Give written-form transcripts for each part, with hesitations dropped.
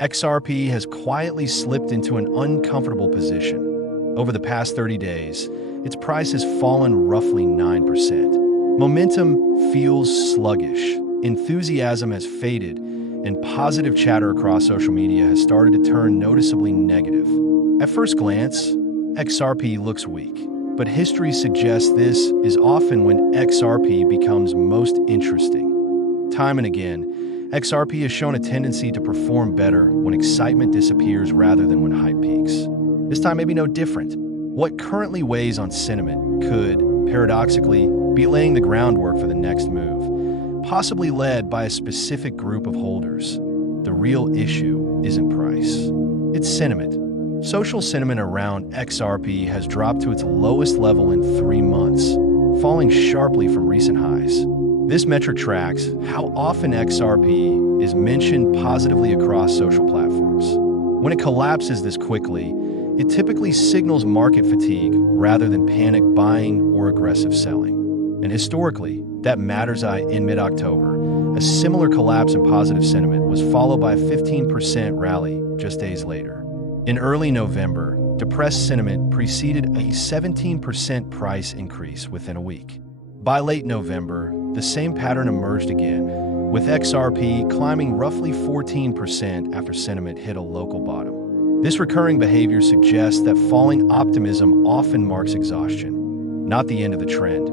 XRP has quietly slipped into an uncomfortable position. Over the past 30 days, its price has fallen roughly 9%. Momentum feels sluggish, enthusiasm has faded, and positive chatter across social media has started to turn noticeably negative. At first glance, XRP looks weak, but history suggests this is often when XRP becomes most interesting. Time and again, XRP has shown a tendency to perform better when excitement disappears rather than when hype peaks. This time may be no different. What currently weighs on sentiment could, paradoxically, be laying the groundwork for the next move, possibly led by a specific group of holders. The real issue isn't price, it's sentiment. Social sentiment around XRP has dropped to its lowest level in 3 months, falling sharply from recent highs. This metric tracks how often XRP is mentioned positively across social platforms. When it collapses this quickly, it typically signals market fatigue rather than panic buying or aggressive selling. And historically, that matters. In mid-October, a similar collapse in positive sentiment was followed by a 15% rally just days later. In early November, depressed sentiment preceded a 17% price increase within a week. By late November, the same pattern emerged again, with XRP climbing roughly 14% after sentiment hit a local bottom. This recurring behavior suggests that falling optimism often marks exhaustion, not the end of the trend.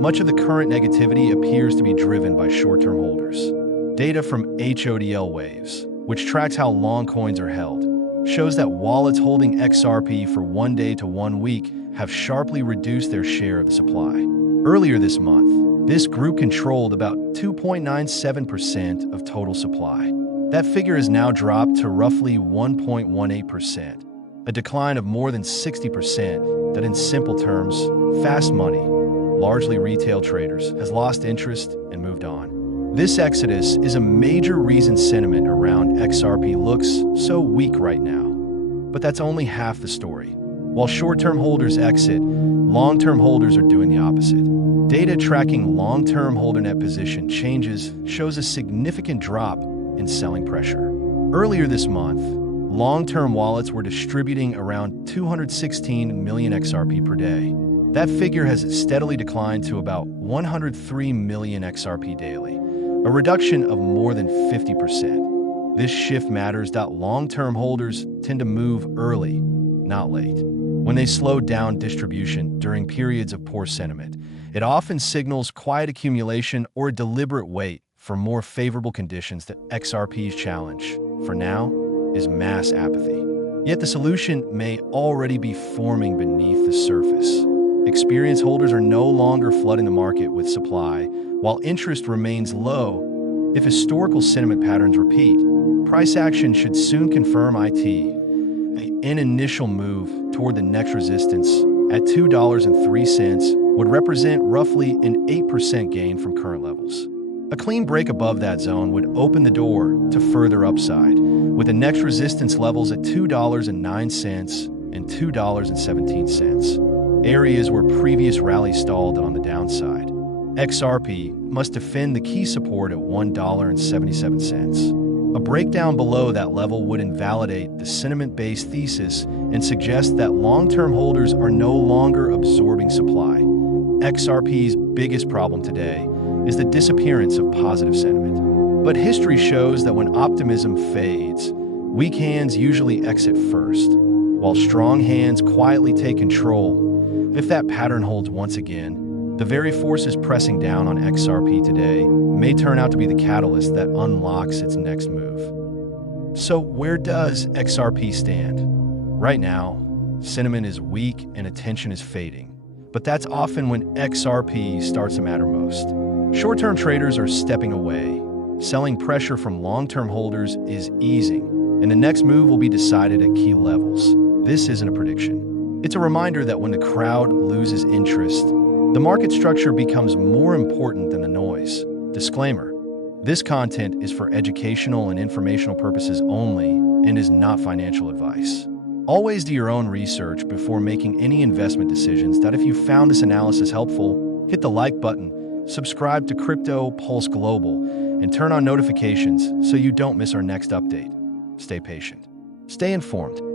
Much of the current negativity appears to be driven by short-term holders. Data from HODL Waves, which tracks how long coins are held, shows that wallets holding XRP for 1 day to 1 week have sharply reduced their share of the supply. Earlier this month, this group controlled about 2.97% of total supply. That figure has now dropped to roughly 1.18%, a decline of more than 60% that, in simple terms, fast money, largely retail traders, has lost interest and moved on. This exodus is a major reason sentiment around XRP looks so weak right now. But that's only half the story. While short-term holders exit, long-term holders are doing the opposite. Data tracking long-term holder net position changes shows a significant drop in selling pressure. Earlier this month, long-term wallets were distributing around 216 million XRP per day. That figure has steadily declined to about 103 million XRP daily, a reduction of more than 50%. This shift matters that long-term holders tend to move early, not late. When they slow down distribution during periods of poor sentiment, it often signals quiet accumulation or a deliberate wait for more favorable conditions. That XRP's challenge, for now, is mass apathy. Yet the solution may already be forming beneath the surface. Experienced holders are no longer flooding the market with supply, while interest remains low. If historical sentiment patterns repeat, price action should soon confirm an initial move toward the next resistance at $2.03 would represent roughly an 8% gain from current levels. A clean break above that zone would open the door to further upside, with the next resistance levels at $2.09 and $2.17, areas where previous rallies stalled on the downside. XRP must defend the key support at $1.77. A breakdown below that level would invalidate the sentiment-based thesis and suggest that long-term holders are no longer absorbing supply. XRP's biggest problem today is the disappearance of positive sentiment. But history shows that when optimism fades, weak hands usually exit first, while strong hands quietly take control. If that pattern holds once again, the very forces pressing down on XRP today may turn out to be the catalyst that unlocks its next move. So where does XRP stand? Right now, sentiment is weak and attention is fading. But that's often when XRP starts to matter most. Short-term traders are stepping away. Selling pressure from long-term holders is easing, and the next move will be decided at key levels. This isn't a prediction. It's a reminder that when the crowd loses interest, the market structure becomes more important than the noise. Disclaimer: this content is for educational and informational purposes only and is not financial advice. Always do your own research before making any investment decisions. If you found this analysis helpful, hit the like button, subscribe to Crypto Pulse Global, and turn on notifications so you don't miss our next update. Stay patient. Stay informed.